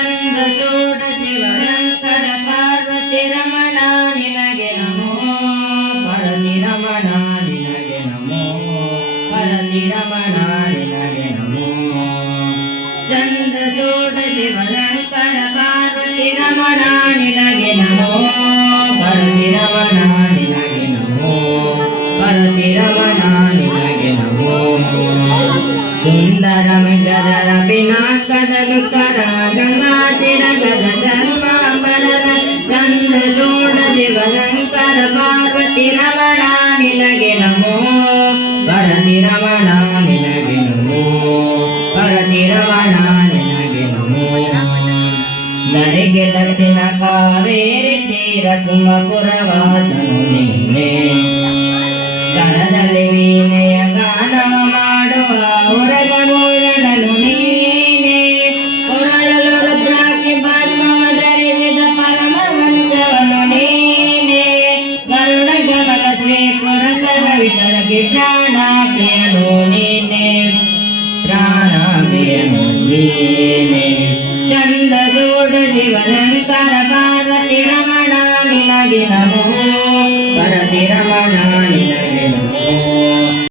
ಚಂದ್ರಚೂಡ ಶಿವಶಂಕರ ಪಾರ್ವತಿ ರಮಣ ನಿನಗೆ ನಮೋ ಪರತಿ ರಮಣ ನಿನಗೆ ನಮೋ ಪರತಿ ರಮಣ ನಿನಗೆ ನಮೋ ಚಂದ್ರಚೂಡ ಶಿವಶಂಕರ ಪಾರ್ವತಿ ರಮಣ ನಿನಗೆ ನಮೋ ಪರತಿ ರಮಣ ನಿನಗೆ ನಮೋ ಪರತಿ ರಮಣ ನಿನಗೆ ನಮೋ ಸುಂದರಂ ಗದರ ಪಿನಾಕದಲುಕರ ಗಂಗಾತಿರ ಗದ ಧರ್ಮಾಂಬರದ ಚಂದ್ರಚೂಡ ಶಿವಶಂಕರ ಪಾರ್ವತಿ ರಮಣ ನಿನಗೆ ನಮೋ ಪರತಿ ರಮಣ ನಿನಗೆ ನಮೋ ಪರತಿ ರಮಣ ನಿನಗೆ ನಮೋ ನರಿಗೆ ದಕ್ಷಿಣ ಕಾವೇರಿ ತೀರ ಕುಂಭಪುರವಾಸನು ನೀನೆ ಕರದಲ್ಲಿ ವೀಣೆಯ ಗಾನ ಮಾಡುವ ಹೊರಗ ಮೂರಳನು ನೀನೆ ಹೊರಳಲು ರುದ್ರಾಕ್ಷಿ ಭಸ್ಮವ ಧರಿಸಿದ ಪರಮಹಂಸವನು ನೀನೆ ಗರುಡ ಗಮನ ಶ್ರೀ ಪುರಂದರ ವಿಠಲಗೆ ಪ್ರಾಣ ಪ್ರಿಯನು ನೀನೆ ಪ್ರಾಣ ಪ್ರಿಯನು ನೀನೆ ಚಂದ್ರಚೂಡ ಶಿವಶಂಕರ